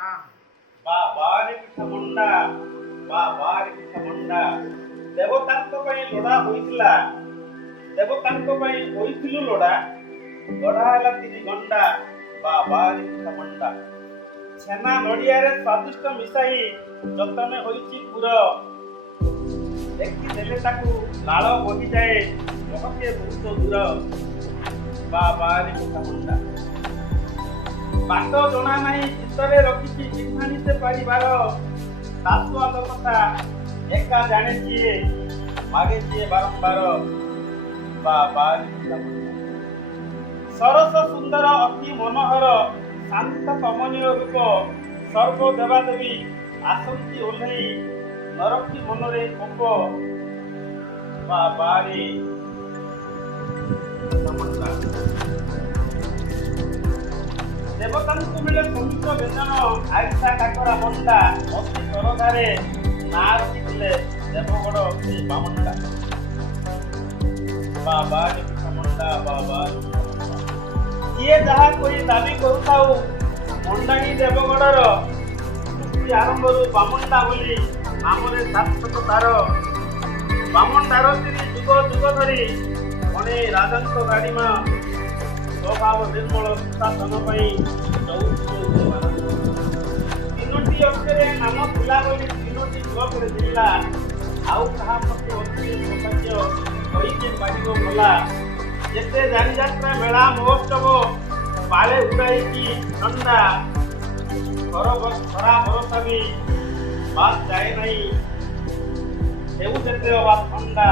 ବାବାରେ ପିଠା ମଣ୍ଡା, ବାବାରେ ପିଠା ମଣ୍ଡା। ଦେବତାଙ୍କ ପାଇଁ ଲୋଡ଼ା ହୋଇଥିଲା, ଦେବତାଙ୍କ ପାଇଁ ହୋଇଥିଲୁ ଲୋଡ଼ା। ଗଢ଼ା ହେଲା 3 ଗଣ୍ଡା, ବାବାରେ ପିଠା ମଣ୍ଡା। ଛେନା ନଡ଼ିଆରେ ସ୍ୱାଦିଷ୍ଟ ମିଶାଇ ଯତନେ ହୋଇଛି ପୁର। ଦେଖିଦେଲେ ତାକୁ ଲାଳ ବହିଯାଏ, ମହକେ ବହୁତ ଦୂର। ବାବାରେ ପିଠା ମଣ୍ଡା। ବାଟ ଜଣା ନାହିଁ ଭିତରେ ରଖିଛି ଚିହ୍ନାଣି ସେ ପାରିବାର। ତା ସ୍ୱାଦ କଥା ଏକା ଜାଣେ ଯିଏ, ମାଗେ ଯିଏ ବାରମ୍ବାର। ବାବାରେ ପିଠା ମଣ୍ଡା। ସରସ ସୁନ୍ଦର ଅତି ମନୋହର, ଶାନ୍ତ କମନୀୟ ରୂପ। ସର୍ବ ଦେବାଦେବୀ ଆସନ୍ତି ଓହ୍ଲେଇ, ନରଖି ମନରେ କୋପ। ବାବାରେ ପିଠା ମଣ୍ଡା। ଦେବତାଙ୍କୁ ମିଳେ ପବିତ୍ର ବ୍ୟଞ୍ଜନ, ଆରିସା କାକରା ମଣ୍ଡା। ଅତି ଶ୍ରଦ୍ଧାରେ ନାଁ ରଖିଥିଲେ ଦେବଗଡ଼ ସେ ବାମଣ୍ଡା। ବାବାରେ ପିଠା ମଣ୍ଡା, ବାବାରେ ପିଠା ମଣ୍ଡା। ଯିଏ ଯାହା କରି ଦାବି କରୁଥାଉ, ମଣ୍ଡାଣି ଦେବଗଡ଼ର। ସୃଷ୍ଟି ଆରମ୍ଭରୁ ବାମଣ୍ଡା ବୋଲି ନାମରେ ସାର୍ଥକ ତାର। ବାମଣ୍ଡାର ଶ୍ରୀ ଯୁଗ ଯୁଗ ଧରି ଅଣେ ରାଜାଙ୍କ ଗାଡ଼ିମା। ସ୍ୱଭାବ ନିର୍ମଳ ସୁଶାସନ ପାଇଁ ଯଉଥିରୁ 3ଟି ଅକ୍ଷରେ ନାମ ଥିଲା ବୋଲି 3ଟି ବ୍ଲକରେ ଜିଲ୍ଲା। ଆଉ କାହା ପ୍ରତି ଅଛି ସୌଭାଗ୍ୟ କହିକେ ପାରିବ ଭଲା। ଯେତେ ଯାନିଯାତ୍ରା ମେଳା ମହୋତ୍ସବ, ପାଳେ ଉଡ଼ାଇକି ଥଣ୍ଡା। ଖରା ବରଷା ବି ବାଦ ଯାଏ ନାହିଁ, ହେଉ ଯେତେ ଅବା ଥଣ୍ଡା।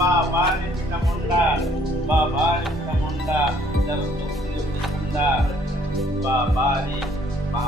ବାବାରେ ପିଠା ମଣ୍ଡା, ବାବାରେ ପିଠା ମଣ୍ଡା। ଥଣ୍ଡା, ବାବାରେ ମା